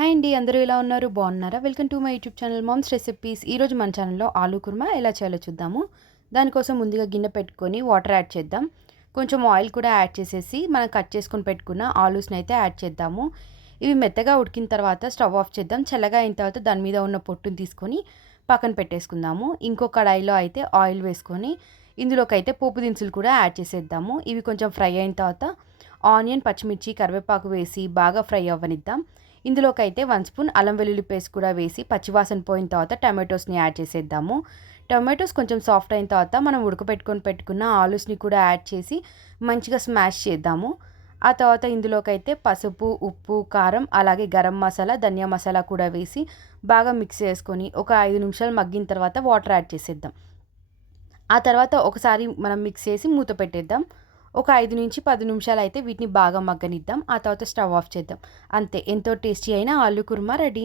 Hi అండి. అందరూ ఎలా ఉన్నారు? బాగున్నారా? Welcome to my YouTube channel Mom's recipes. ఈరోజు మన ఛానల్‌లో ఆలూ కుర్మా ఎలా చేయాలో చూద్దాము. దానికోసం ముందుగా గిన్నె పెట్టుకొని వాటర్ యాడ్ చేద్దాం. కొంచెం ఆయిల్ కూడా యాడ్ చేసేసి మనం కట్ చేసుకొని పెట్టుకున్న ఆలూస్‌ని అయితే యాడ్ చేద్దాము. ఇవి మెత్తగా ఉడికిన తర్వాత స్టవ్ ఆఫ్ చేద్దాం. చల్లగా అయిన తర్వాత దాని మీద ఉన్న పొట్టుని తీసుకొని పక్కన పెట్టేసుకుందాము. ఇంకో కడాయిలో అయితే ఆయిల్ వేసుకొని ఇందులోకైతే పోపు దినుసులు కూడా యాడ్ చేసేద్దాము. ఇవి కొంచెం ఫ్రై అయిన తర్వాత ఆనియన్, పచ్చిమిర్చి, కరివేపాకు వేసి బాగా ఫ్రై అవ్వనిద్దాం. ఇందులోకైతే 1 స్పూన్ అల్లం వెల్లుల్లి పేస్ట్ కూడా వేసి పచ్చివాసన పోయిన తర్వాత టమాటోస్ని యాడ్ చేసేద్దాము. టమాటోస్ కొంచెం సాఫ్ట్ అయిన తర్వాత మనం ఉడకపెట్టుకొని పెట్టుకున్న ఆలూస్ని కూడా యాడ్ చేసి మంచిగా స్మాష్ చేద్దాము. ఆ తర్వాత ఇందులోకైతే పసుపు, ఉప్పు, కారం, అలాగే గరం మసాలా, ధనియా మసాలా కూడా వేసి బాగా మిక్స్ చేసుకొని ఒక 5 నిమిషాలు మగ్గిన తర్వాత వాటర్ యాడ్ చేసేద్దాం. ఆ తర్వాత ఒకసారి మనం మిక్స్ చేసి మూత పెట్టేద్దాం. ఒక 5-10 నిమిషాలు అయితే వీటిని బాగా మగ్గనిద్దాం. ఆ తర్వాత స్టవ్ ఆఫ్ చేద్దాం. అంతే, ఎంతో టేస్టీ అయిన ఆలూ కుర్మా రెడీ.